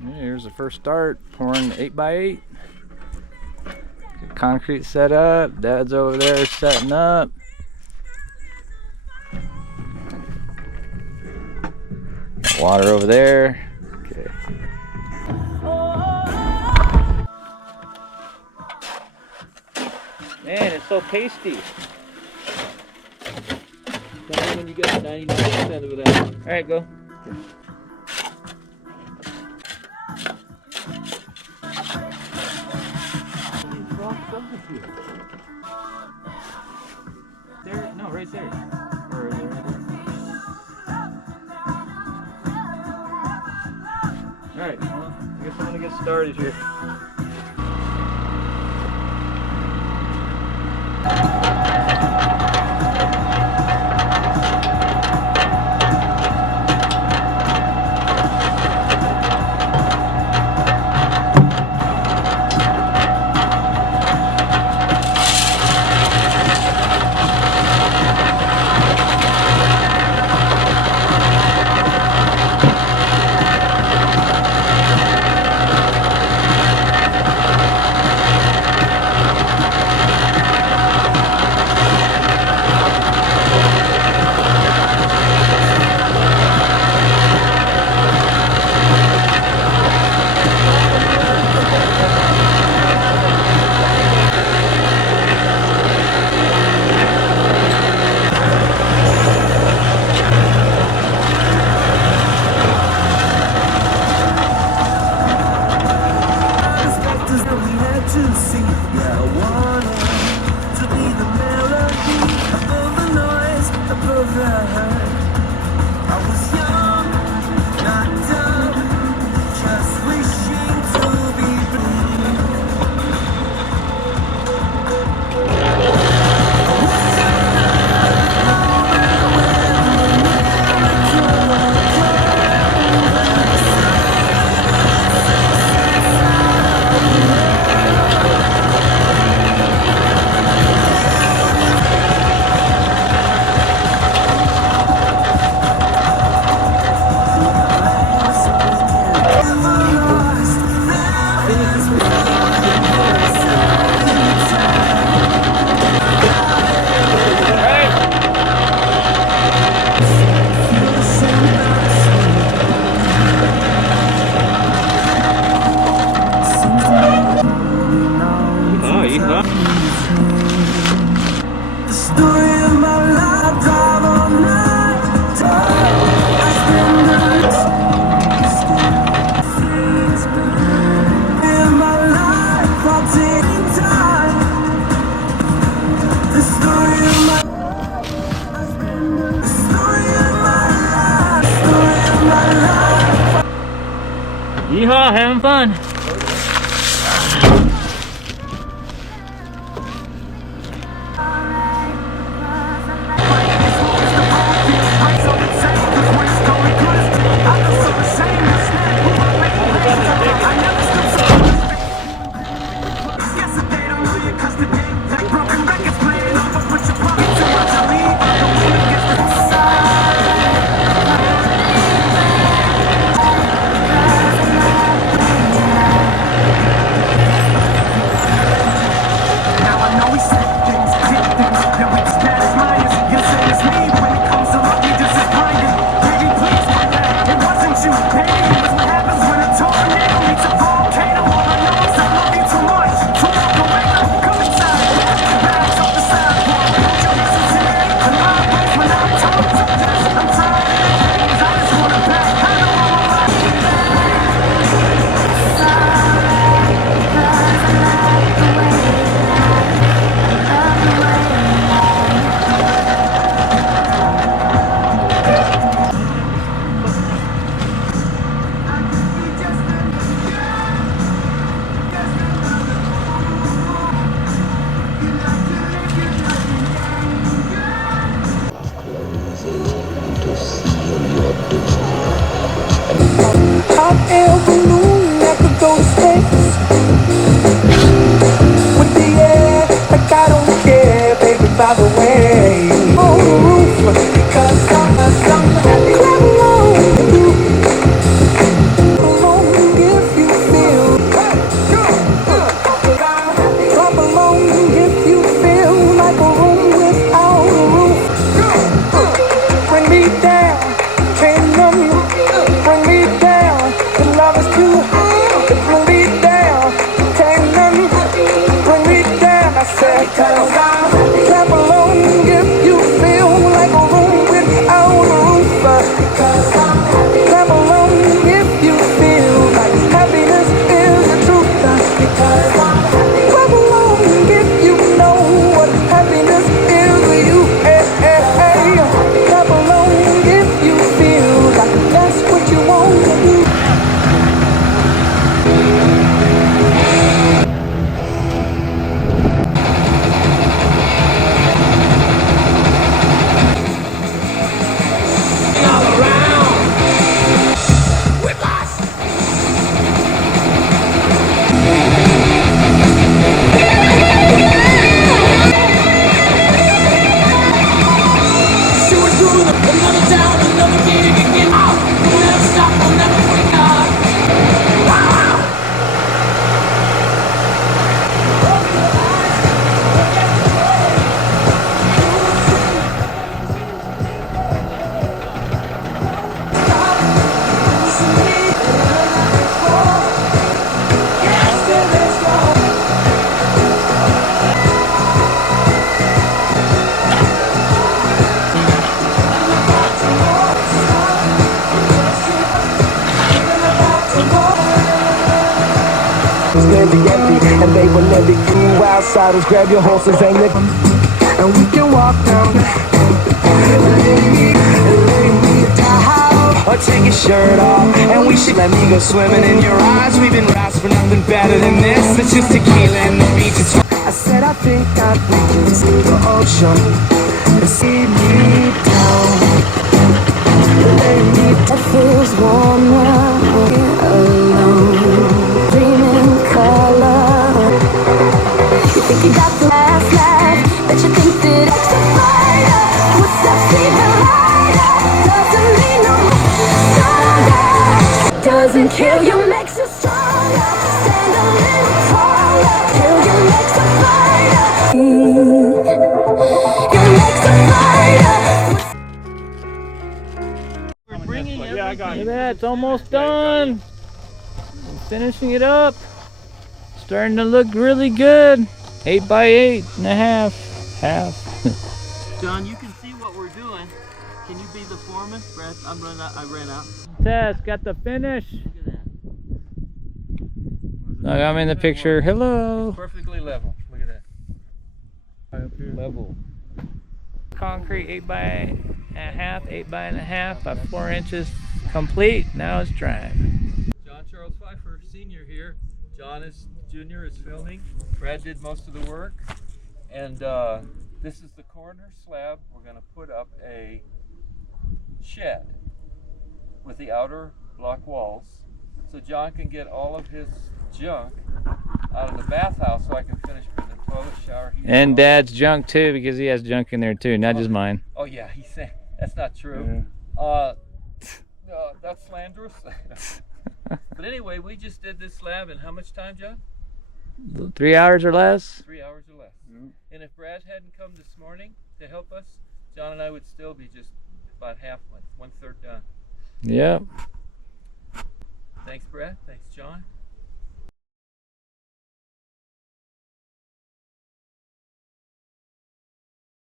Here's the first start, pouring 8x8. Concrete set up. Dad's over there setting up. Got water over there. Okay. Man, it's so pasty. Tell me when you get 99% of it out. All right, go. Okay. There? No, right there. Or is it right there? Alright, well, I guess I'm gonna get started here. Yeehaw, having fun. Clap along if you feel like a room without a roof. Clap along if you feel like happiness is the truth. Clap along if you know what happiness is to you. Clap along if you feel like that's what you want to do. Empty, and they will never get you outsiders. Grab your horses and lick 'em, and we can walk down. Or take your shirt off, and we should let me go swimming in your eyes. We've been raps for nothing better than this. It's just tequila and the beach is. I said I think I'd we can see the ocean and see me down. Lay me down. It feels warm now, alone. Think you got the last laugh, that you think that extra fire was just even lighter. Doesn't mean no stronger. Doesn't kill you, makes you stronger. Stand a little taller. Kill you, makes you fighter. You makes you fighter. We're bringing everything. Yeah, I got it. Look at that, it's almost done. Finishing it up. Starting to look really good. 8 by 8.5. Half. John, you can see what we're doing. Can you be the foreman? Brad, I'm running out. I ran out. Tess got the finish. Look at that. Look, I'm in the picture. Hello. Perfectly level. Look at that. Level. Concrete 8 by 1/2, 8 by 1/2, about 4 inches complete. Now it's drying. John Charles Pfeiffer, senior here. John is junior, is filming. Brad did most of the work. And this is the corner slab. We're going to put up a shed with the outer block walls, so John can get all of his junk out of the bathhouse so I can finish putting the toilet, shower, heater. And Dad's junk too, because he has junk in there too, not just mine. Oh yeah, he's saying that's not true. Yeah. That's slanderous. But anyway, we just did this slab in how much time, John? 3 hours or less. 3 hours or less. Mm-hmm. And if Brad hadn't come this morning to help us, John and I would still be just about half, 1/3 done. Yep. Thanks, Brad. Thanks, John.